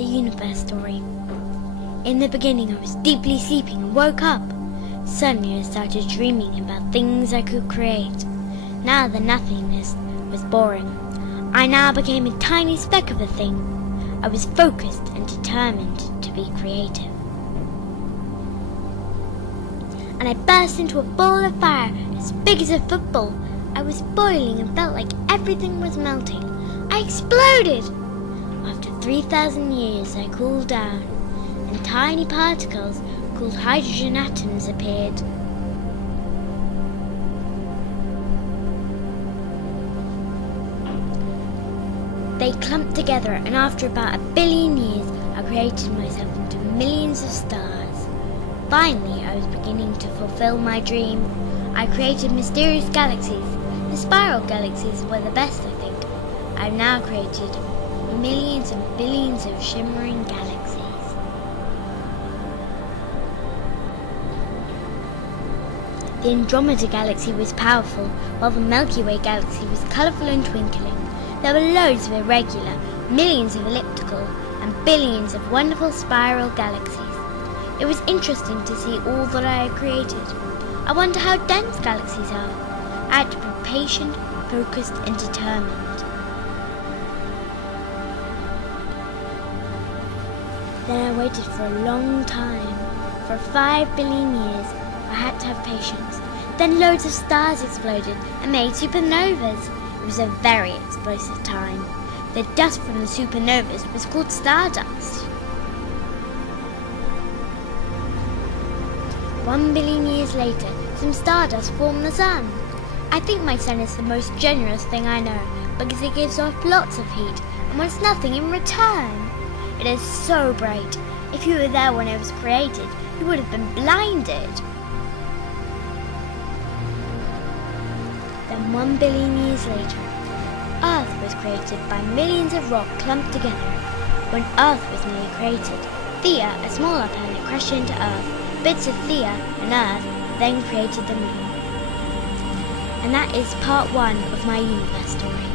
The universe story. In the beginning I was deeply sleeping and woke up. Suddenly I started dreaming about things I could create. Now the nothingness was boring. I now became a tiny speck of a thing. I was focused and determined to be creative. And I burst into a ball of fire as big as a football. I was boiling and felt like everything was melting. I exploded! After 3,000 years I cooled down, and tiny particles called hydrogen atoms appeared. They clumped together, and after about 1 billion years I created myself into millions of stars. Finally I was beginning to fulfill my dream. I created mysterious galaxies. The spiral galaxies were the best, I think. I've now created millions and billions of shimmering galaxies. The Andromeda galaxy was powerful, while the Milky Way galaxy was colourful and twinkling. There were loads of irregular, millions of elliptical, and billions of wonderful spiral galaxies. It was interesting to see all that I had created. I wonder how dense galaxies are. I had to be patient, focused, and determined. Then I waited for a long time. For 5 billion years, I had to have patience. Then loads of stars exploded and made supernovas. It was a very explosive time. The dust from the supernovas was called stardust. 1 billion years later, some stardust formed the sun. I think my sun is the most generous thing I know because it gives off lots of heat and wants nothing in return. It is so bright. If you were there when it was created, you would have been blinded. Then 1 billion years later, Earth was created by millions of rock clumped together. When Earth was nearly created, Theia, a smaller planet, crashed into Earth. Bits of Theia and Earth then created the Moon. And that is part 1 of my universe story.